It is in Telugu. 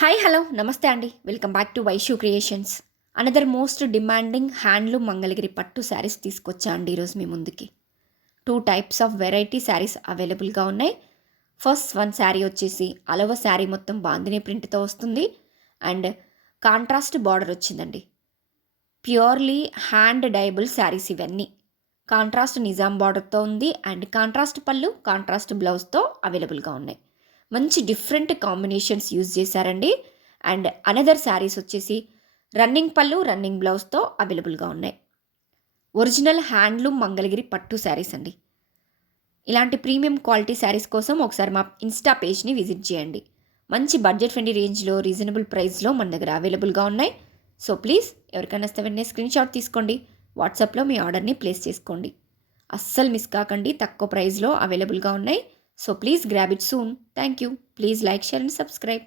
హాయ్ హలో నమస్తే అండి. Welcome back to Vaishu creations. Another most demanding handloom Mangalagiri పట్టు శారీస్ తీసుకొచ్చా అండి ఈరోజు మీ ముందుకి. Two types of variety saris అవైలబుల్గా ఉన్నాయి. ఫస్ట్ వన్ శారీ వచ్చేసి అలవ శారీ మొత్తం బాందిని ప్రింట్తో వస్తుంది అండ్ కాంట్రాస్ట్ బార్డర్ వచ్చిందండి. ప్యూర్లీ హ్యాండ్ డైబుల్ శారీస్ ఇవన్నీ. కాంట్రాస్ట్ నిజాం బార్డర్తో ఉంది అండ్ కాంట్రాస్ట్ పళ్ళు కాంట్రాస్ట్ బ్లౌజ్తో అవైలబుల్గా ఉన్నాయి. మంచి డిఫరెంట్ కాంబినేషన్స్ యూజ్ చేశారండి. అండ్ అనదర్ శారీస్ వచ్చేసి రన్నింగ్ పళ్ళు రన్నింగ్ బ్లౌజ్తో అవైలబుల్గా ఉన్నాయి. ఒరిజినల్ హ్యాండ్లూమ్ మంగళగిరి పట్టు శారీస్ అండి. ఇలాంటి ప్రీమియం క్వాలిటీ శారీస్ కోసం ఒకసారి మా ఇన్స్టా పేజ్ని విజిట్ చేయండి. మంచి బడ్జెట్ ఫ్రెండ్లీ రేంజ్లో రీజనబుల్ ప్రైస్లో మన దగ్గర అవైలబుల్గా ఉన్నాయి. సో ప్లీజ్ ఎవరికైనా వస్తే వెంటనే స్క్రీన్ షాట్ తీసుకోండి. వాట్సాప్లో మీ ఆర్డర్ని ప్లేస్ చేసుకోండి. అస్సలు మిస్ కాకండి, తక్కువ ప్రైస్లో అవైలబుల్గా ఉన్నాయి. So please grab it soon. Thank you. Please like, share and subscribe.